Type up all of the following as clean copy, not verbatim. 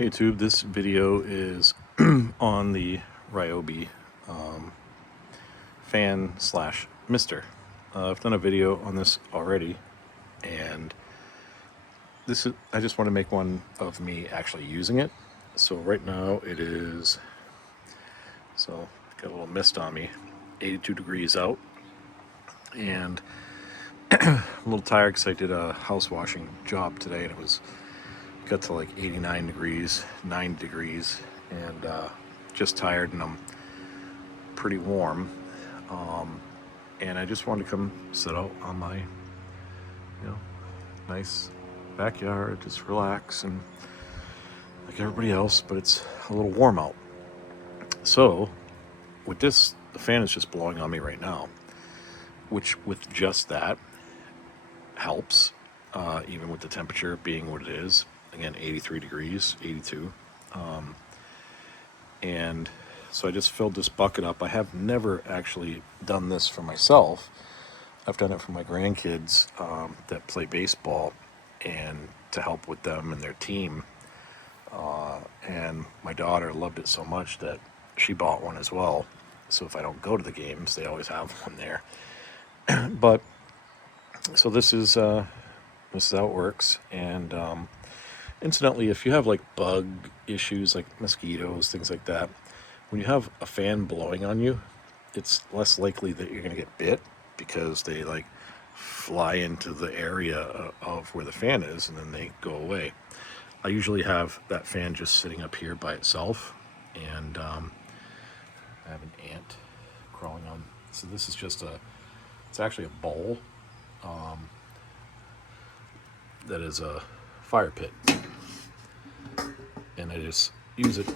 Hey YouTube, this video is on the Ryobi fan slash mister. I've done a video on this already, and I just want to make one of me actually using it. So right now it is, got a little mist on me, 82 degrees out, and I'm a little tired because I did a house washing job today, and got to like 89 degrees, 90 degrees, and just tired, and I'm pretty warm, and I just wanted to come sit out on my nice backyard, just relax and like everybody else, but it's a little warm out. So with this, the fan is just blowing on me right now, which with just that helps, even with the temperature being what it is. Again, 83 degrees, 82. And so I just filled this bucket up. I have never actually done this for myself. I've done it for my grandkids that play baseball and to help with them and their team. And my daughter loved it so much that she bought one as well. So if I don't go to the games, they always have one there. But so this is how it works. And incidentally, if you have like bug issues like mosquitoes, things like that, when you have a fan blowing on you, it's less likely that you're going to get bit because they like fly into the area of where the fan is and then they go away. I usually have that fan just sitting up here by itself, and I have an ant crawling on. So this is just it's actually a bowl that is a fire pit, and I just use it.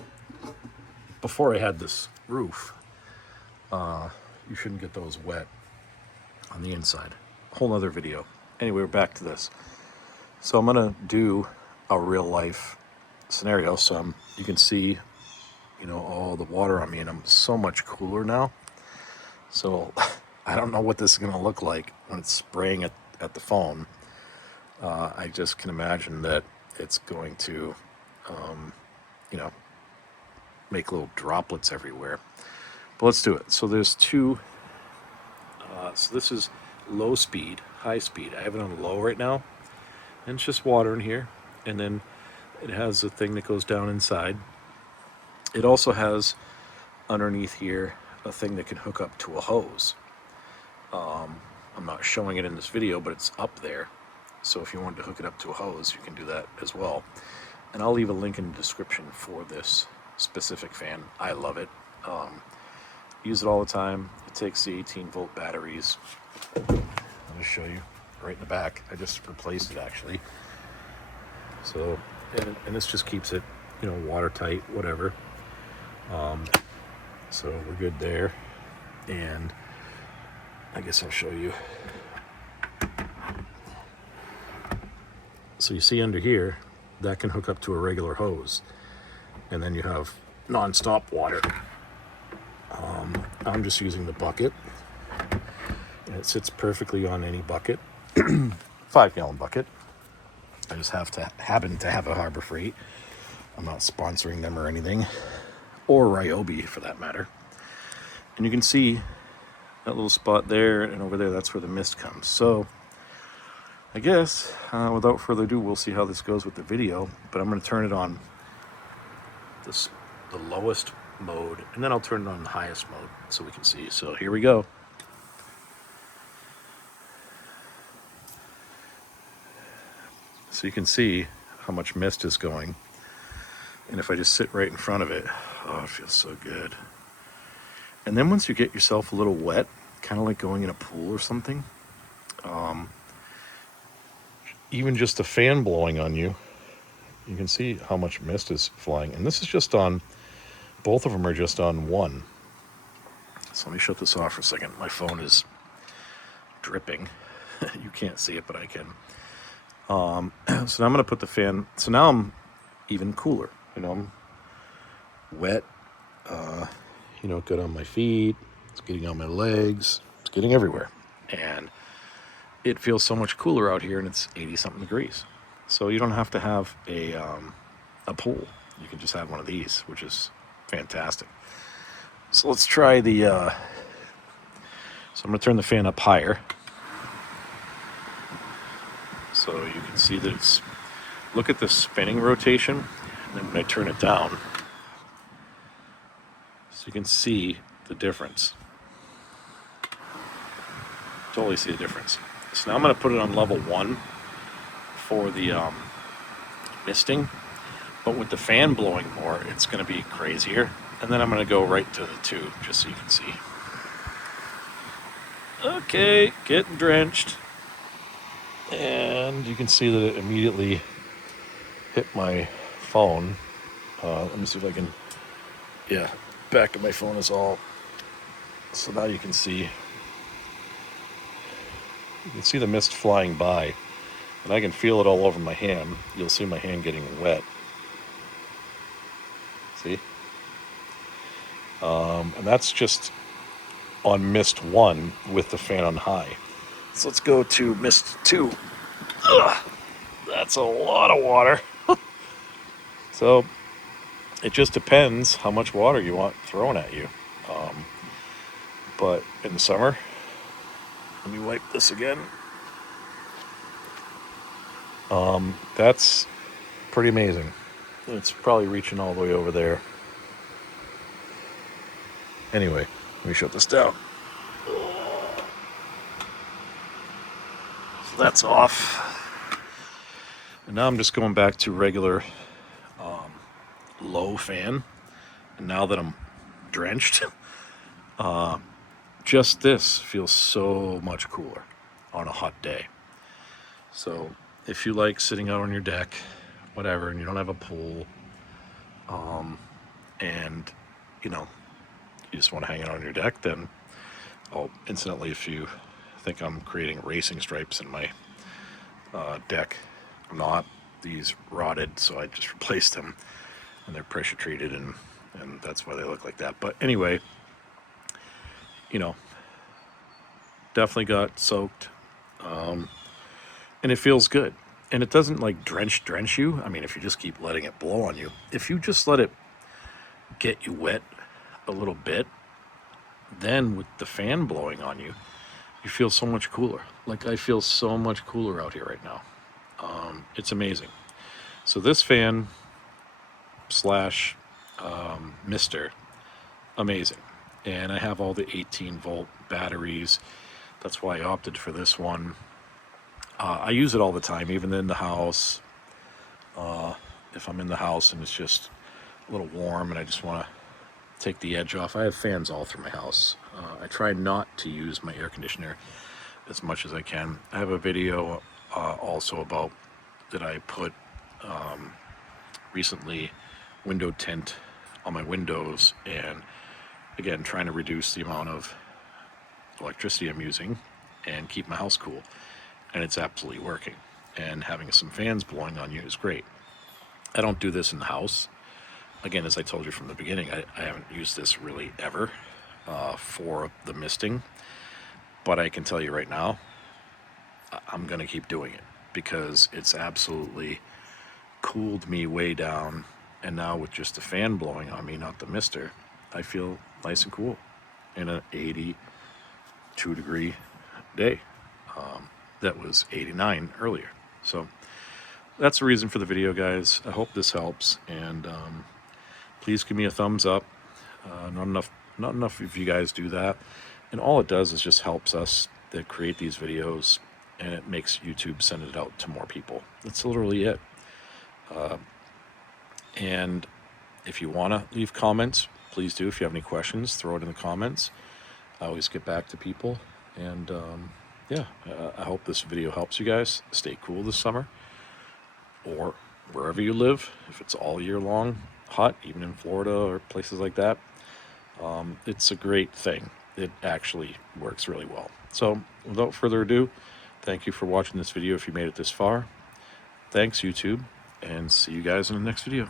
Before I had this roof, you shouldn't get those wet on the inside. A whole nother video. Anyway, we're back to this. So I'm gonna do a real life scenario, so you can see, all the water on me, and I'm so much cooler now. So I don't know what this is gonna look like when it's spraying at the phone. I just can imagine that it's going to, make little droplets everywhere. But let's do it. So there's two. So this is low speed, high speed. I have it on low right now, and it's just water in here. And then it has a thing that goes down inside. It also has underneath here a thing that can hook up to a hose. I'm not showing it in this video, but it's up there. So if you wanted to hook it up to a hose, you can do that as well. And I'll leave a link in the description for this specific fan. I love it. Use it all the time. It takes the 18-volt batteries. I'll just show you right in the back. I just replaced it actually. So, and this just keeps it, watertight, whatever. So we're good there. And I guess I'll show you. So you see under here, that can hook up to a regular hose, and then you have non-stop water. I'm just using the bucket, and it sits perfectly on any bucket. 5-gallon bucket. I just happen to have a Harbor Freight. I'm not sponsoring them or anything, or Ryobi for that matter. And you can see that little spot there, and over there, that's where the mist comes. So I guess, without further ado, we'll see how this goes with the video, but I'm going to turn it on the lowest mode, and then I'll turn it on the highest mode so we can see. So here we go. So you can see how much mist is going, and if I just sit right in front of it, oh, it feels so good. And then once you get yourself a little wet, kind of like going in a pool or something, even just a fan blowing on you, you can see how much mist is flying. And this is just on, both of them are just on one. So let me shut this off for a second. My phone is dripping. You can't see it, but I can. So now I'm going to put the fan, so now I'm even cooler. I'm wet, good on my feet, it's getting on my legs, it's getting everywhere. And it feels so much cooler out here, and it's 80-something degrees. So you don't have to have a pool. you can just have one of these, which is fantastic. So let's try the, so I'm going to turn the fan up higher. So you can see that it's, look at the spinning rotation, and then when I turn it down, so you can see the difference. Totally see the difference. So now I'm going to put it on level 1 for the misting, but with the fan blowing more, it's going to be crazier. And then I'm going to go right to the 2, just so you can see. Okay, getting drenched. And you can see that it immediately hit my phone. Let me see if I can, yeah, back of my phone is all, so now you can see the mist flying by, and I can feel it all over my hand. You'll see my hand getting wet. See? And that's just on mist 1 with the fan on high. So let's go to mist 2. Ugh, that's a lot of water. So it just depends how much water you want thrown at you. But in the summer, let me wipe this again. That's pretty amazing. It's probably reaching all the way over there. Anyway, let me shut this down. So that's off. And now I'm just going back to regular low fan. And now that I'm drenched, just this feels so much cooler on a hot day. So if you like sitting out on your deck, whatever, and you don't have a pool, and you know, you just want to hang it on your deck, then incidentally, if you think I'm creating racing stripes in my deck, I'm not. These rotted, so I just replaced them, and they're pressure treated, and that's why they look like that. But anyway, you know, definitely got soaked, and it feels good, and it doesn't like drench you. I mean, if you just keep letting it blow on you, if you just let it get you wet a little bit, then with the fan blowing on you, you feel so much cooler. Like I feel so much cooler out here right now. It's amazing. So this fan slash mister, amazing. And I have all the 18-volt batteries. That's why I opted for this one. I use it all the time, even in the house. If I'm in the house and it's just a little warm and I just want to take the edge off. I have fans all through my house. I try not to use my air conditioner as much as I can. I have a video also about that I put recently, window tint on my windows, and again trying to reduce the amount of electricity I'm using and keep my house cool, and it's absolutely working. And having some fans blowing on you is great. I don't do this in the house. Again, as I told you from the beginning, I haven't used this really ever for the misting, but I can tell you right now, I'm going to keep doing it because it's absolutely cooled me way down, and now with just the fan blowing on me, not the mister, I feel nice and cool in an 82 degree day. That was 89 earlier. So that's the reason for the video, guys. I hope this helps, and please give me a thumbs up. Not enough of you guys do that, and all it does is just helps us that create these videos, and it makes YouTube send it out to more people. That's literally it. And if you want to leave comments, please do. If you have any questions, throw it in the comments. I always get back to people, and yeah, I hope this video helps you guys stay cool this summer, or wherever you live. If it's all year long hot, even in Florida or places like that, it's a great thing. It actually works really well. So without further ado, thank you for watching this video if you made it this far. Thanks, YouTube, and see you guys in the next video.